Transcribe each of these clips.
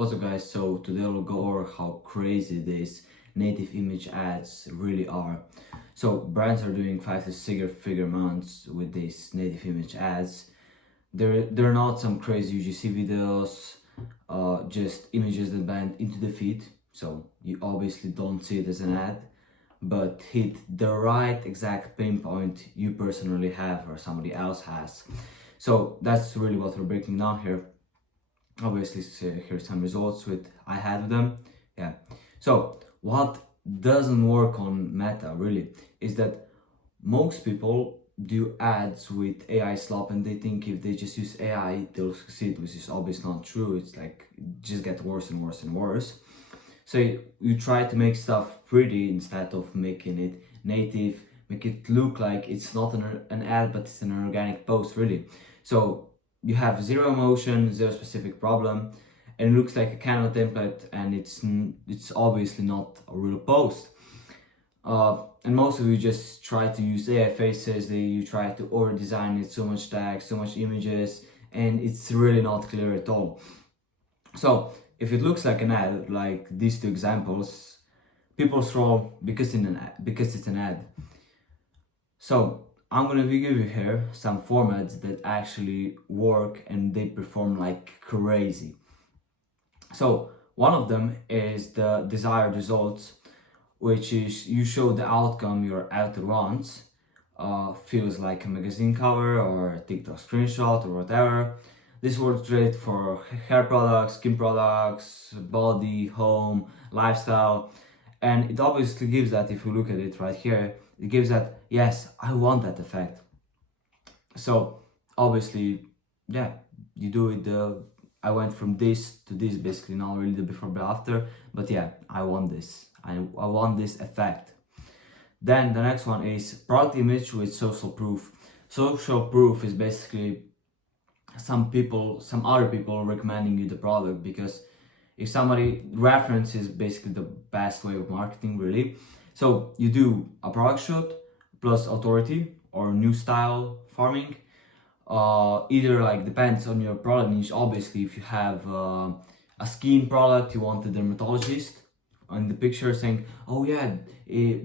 What's up guys, so today we'll go over how crazy these native image ads really are. So brands are doing 5 to 6 figure amounts with these native image ads. They're not some crazy UGC videos, just images that blend into the feed. So you obviously don't see it as an ad, but hit the right exact pinpoint you personally have or somebody else has. So that's really what we're breaking down here. Obviously, here's some results I had with them. Yeah. So what doesn't work on Meta really is that most people do ads with AI slop and they think if they just use AI they'll succeed, which is obviously not true. It's like just get worse and worse and worse. So you try to make stuff pretty instead of making it native, make it look like it's not an ad but it's an organic post really. So you have zero emotion, zero specific problem, and it looks like a Canva template, and it's obviously not a real post. And most of you just try to use AI faces. You try to over design it, so much text, so much images, and it's really not clear at all. So if it looks like an ad, like these two examples, people scroll because it's an ad. So I'm gonna give you here some formats that actually work and they perform like crazy. So one of them is the desired results, which is you show the outcome your author wants. Feels like a magazine cover or a TikTok screenshot or whatever. This works great for hair products, skin products, body, home, lifestyle, and it obviously gives that. If you look at it right here, it gives that, yes, I want that effect. So obviously, yeah, you do it. I went from this to this, basically, not really the before but after, but yeah, I want this. I want this effect. Then the next one is product image with social proof. Social proof is basically some other people recommending you the product, because if somebody references basically the best way of marketing really. So you do a product shoot plus authority or new style farming. Either like depends on your product niche. Obviously, if you have a skin product, you want the dermatologist in the picture saying, "Oh yeah,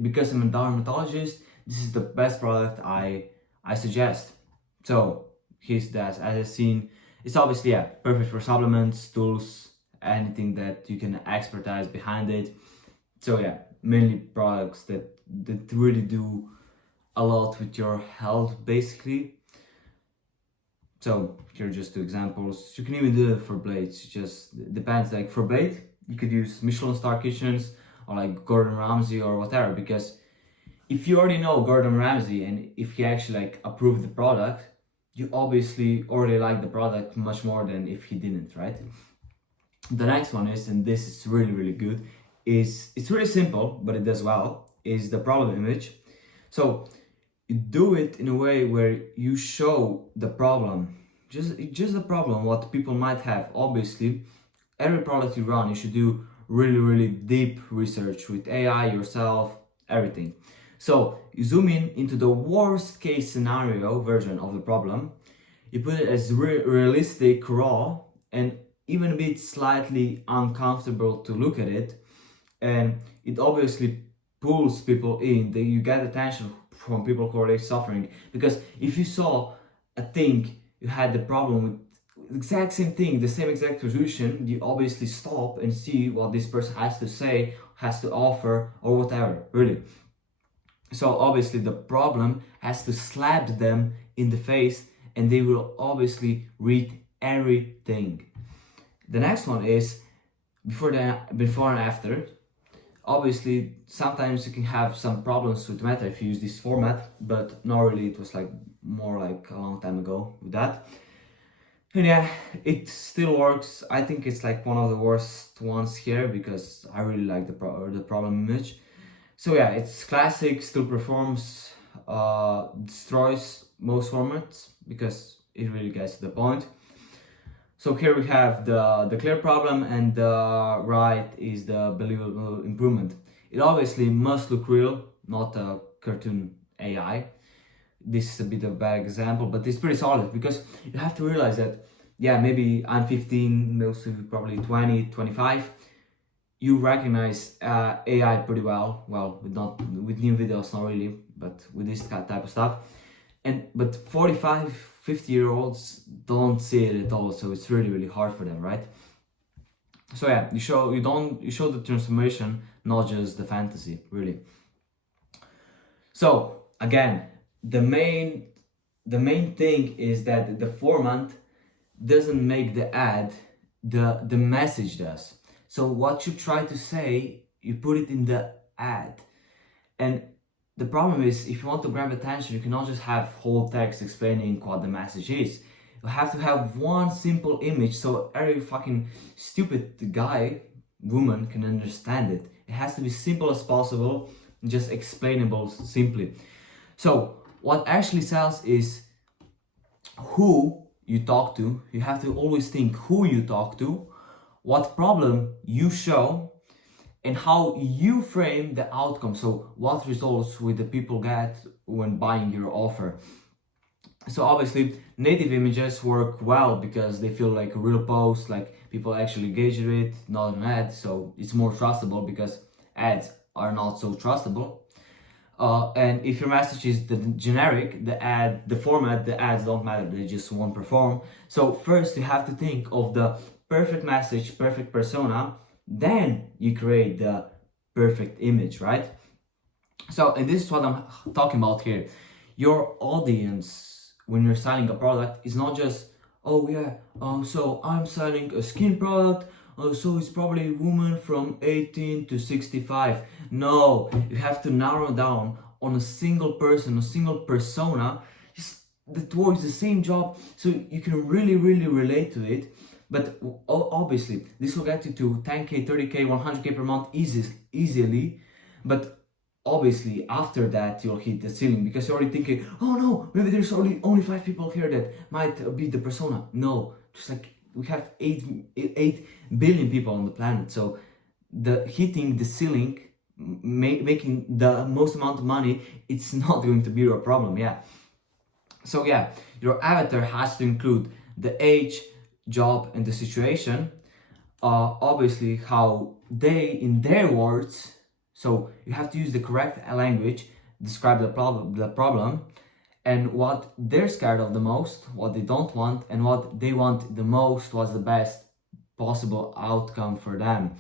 because I'm a dermatologist, this is the best product I suggest." So here's that. As I've seen, it's obviously perfect for supplements, tools, anything that you can expertise behind it. So yeah, mainly products that really do a lot with your health basically. So here are just two examples. You can even do it for blades. It just depends. Like for blade, you could use Michelin Star Kitchens or like Gordon Ramsay or whatever. Because if you already know Gordon Ramsay and if he actually like approved the product, you obviously already like the product much more than if he didn't, right? The next one is, and this is really good, is it's really simple but it does well, is the problem image. So you do it in a way where you show the problem, just the problem what people might have. Obviously every product you run, you should do really deep research with AI, yourself, everything. So you zoom in into the worst case scenario version of the problem, you put it as realistic, raw, and even a bit slightly uncomfortable to look at it, and it obviously pulls people in. That you get attention from people who are already suffering. Because if you saw a thing, you had the problem with the exact same thing, the same exact solution, you obviously stop and see what this person has to say, has to offer, or whatever, really. So obviously the problem has to slap them in the face, and they will obviously read everything. The next one is before and after. Obviously, sometimes you can have some problems with Meta if you use this format, but not really. It was like more like a long time ago with that. And yeah, it still works. I think it's like one of the worst ones here because I really like the problem image. So yeah, it's classic, still performs, destroys most formats because it really gets to the point. So here we have the clear problem, and the right is the believable improvement. It obviously must look real, not a cartoon AI. This is a bit of a bad example, but it's pretty solid because you have to realize that yeah, maybe I'm 15, most of you probably 20, 25, you recognize AI pretty well. Well, with not with new videos, not really, but with this type of stuff. And but 45, 50 year olds don't see it at all, so it's really, really hard for them, right? So yeah, you show the transformation, not just the fantasy, really. So again, the main thing is that the format doesn't make the ad, the message does. So what you try to say, you put it in the ad. And the problem is, if you want to grab attention, you cannot just have whole text explaining what the message is. You have to have one simple image so every fucking stupid guy, woman can understand it. It has to be simple as possible, just explainable simply. So what actually sells is who you talk to. You have to always think who you talk to, what problem you show, and how you frame the outcome. So what results will the people get when buying your offer? So obviously native images work well because they feel like a real post, like people actually engage with it, not an ad. So it's more trustable because ads are not so trustable. And if your message is the generic, the format, the ads don't matter, they just won't perform. So first you have to think of the perfect message, perfect persona, then you create the perfect image, right? So, and this is what I'm talking about here. Your audience, when you're selling a product, is not just, oh yeah, so I'm selling a skin product, so it's probably a woman from 18 to 65. No, you have to narrow down on a single person, a single persona, just that works the same job, so you can really, really relate to it. But obviously, this will get you to 10k, 30k, 100k per month easily. But obviously, after that, you'll hit the ceiling because you're already thinking, oh no, maybe there's only 5 people here that might be the persona. No, just like we have 8 billion people on the planet. So the hitting the ceiling, making the most amount of money, it's not going to be your problem. Yeah. So yeah, your avatar has to include the age, job, and the situation. Obviously, how they, in their words, so you have to use the correct language, describe the problem, and what they're scared of the most, what they don't want, and what they want the most, what's the best possible outcome for them.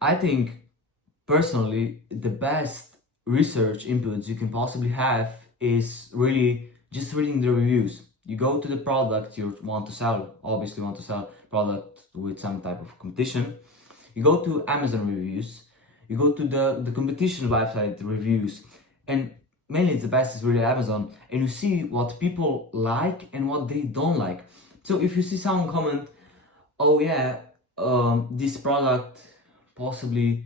I think personally the best research inputs you can possibly have is really just reading the reviews. You go to the product you want to sell, obviously want to sell product with some type of competition. You go to Amazon reviews, you go to the competition website reviews, and mainly it's the best is really Amazon, and you see what people like and what they don't like. So if you see someone comment, oh yeah, this product possibly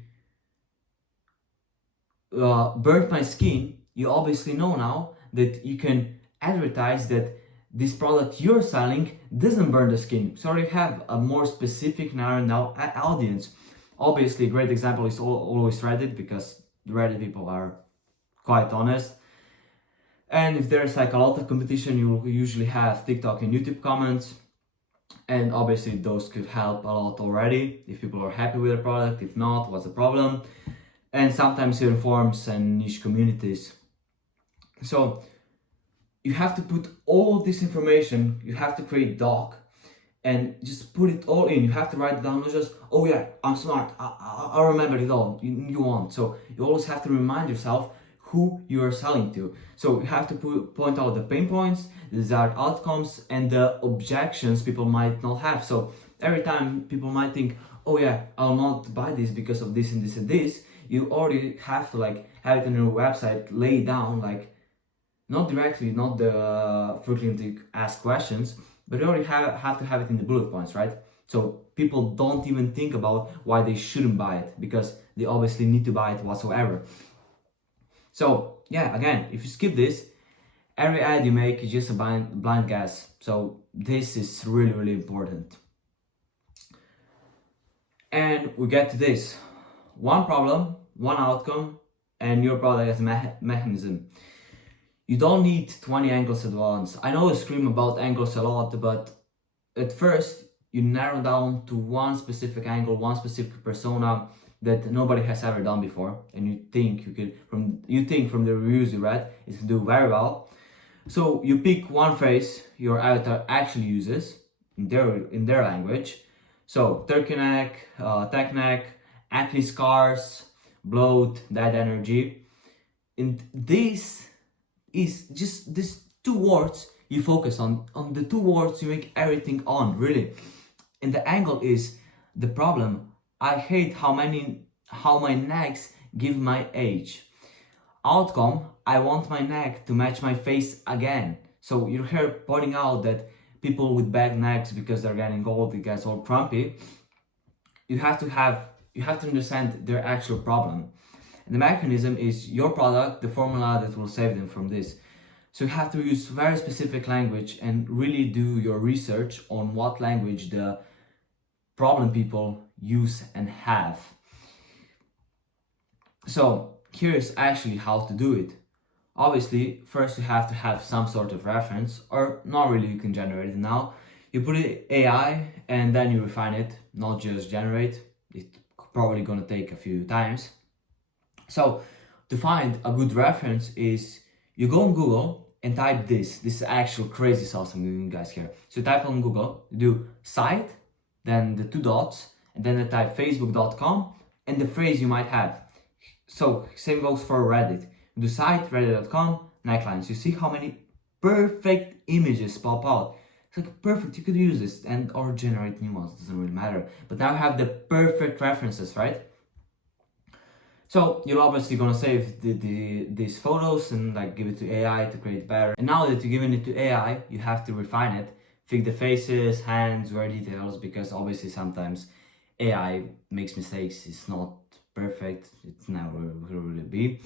burnt my skin, you obviously know now that you can advertise that this product you're selling doesn't burn the skin. So you have a more specific narrow audience. Obviously, a great example is always Reddit, because Reddit people are quite honest. And if there's like a lot of competition, you'll usually have TikTok and YouTube comments. And obviously those could help a lot already if people are happy with the product. If not, what's the problem? And sometimes even forums and niche communities. So you have to put all this information, you have to create doc and just put it all in. You have to write it down, not just, oh yeah, I'm smart, I remember it all, you want. So you always have to remind yourself who you are selling to. So you have to point out the pain points, the desired outcomes, and the objections people might not have. So every time people might think, oh yeah, I'll not buy this because of this and this and this, you already have to like have it on your website, lay down, like not directly, not the frequently asked questions, but you already have to have it in the bullet points, right? So people don't even think about why they shouldn't buy it, because they obviously need to buy it whatsoever. So yeah, again, if you skip this, every ad you make is just a blind guess. So this is really, really important. And we get to this. One problem, one outcome, and your product as a mechanism. You don't need 20 angles at once. I know I scream about angles a lot, but at first you narrow down to one specific angle, one specific persona that nobody has ever done before, and you think from the reviews you read it can do very well. So you pick one phrase your avatar actually uses in their language. So turkey neck, tech neck, acne scars, bloat, dead energy. And this is just these two words you focus on the two words you make everything on, really. And the angle is the problem. I hate how my necks give my age. Outcome, I want my neck to match my face again. So you're here pointing out that people with bad necks, because they're getting old, it gets all crumpy. You have to understand their actual problem. And the mechanism is your product, the formula that will save them from this. So you have to use very specific language and really do your research on what language the problem people use and have. So here's actually how to do it. Obviously, first you have to have some sort of reference, or not really, you can generate it now. You put it AI and then you refine it, not just generate. It's probably gonna take a few times. So to find a good reference is you go on Google and type this. This is actual crazy sauce I'm giving you guys here. So type on Google, you do site, then the two dots, and then you type facebook.com and the phrase you might have. So same goes for Reddit. You do site, reddit.com, necklines. You see how many perfect images pop out. It's like perfect, you could use this and or generate new ones, doesn't really matter. But now you have the perfect references, right? So you're obviously gonna save these photos and like give it to AI to create better. And now that you're giving it to AI, you have to refine it, fix the faces, hands, wear details, because obviously sometimes AI makes mistakes. It's not perfect. It's never will really be.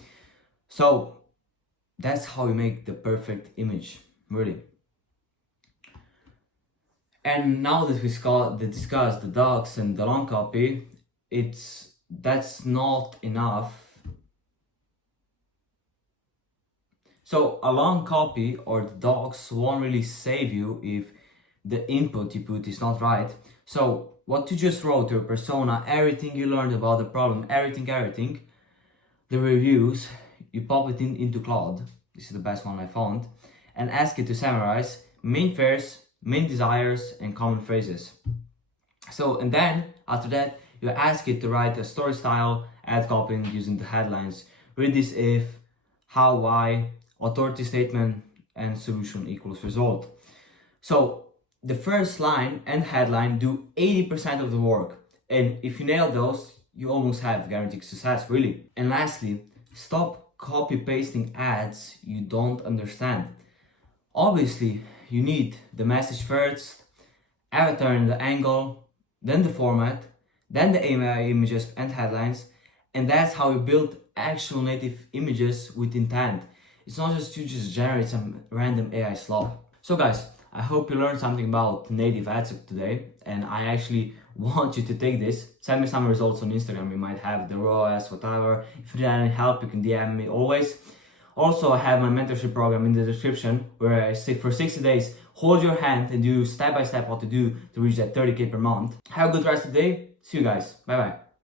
So that's how you make the perfect image, really. And now that we discussed the docs and the long copy, that's not enough. So a long copy or the docs won't really save you if the input you put is not right. So what you just wrote, your persona, everything you learned about the problem, everything, the reviews, you pop it into Claude. This is the best one I found, and ask it to summarize main fears, main desires, and common phrases. So, and then after that, you ask it to write a story style, ad copying using the headlines. Read this if, how, why, authority statement, and solution equals result. So the first line and headline do 80% of the work. And if you nail those, you almost have guaranteed success, really. And lastly, stop copy pasting ads you don't understand. Obviously, you need the message first, avatar and the angle, then the format, then the AI images and headlines, and that's how you build actual native images with intent. It's not just you just generate some random AI slop. So guys, I hope you learned something about native ads today, and I actually want you to take this. Send me some results on Instagram. You might have the ROAS, whatever. If you need any help, you can DM me always. Also, I have my mentorship program in the description where I say for 60 days, hold your hand and do step by step what to do to reach that 30K per month. Have a good rest of the day. See you guys. Bye bye.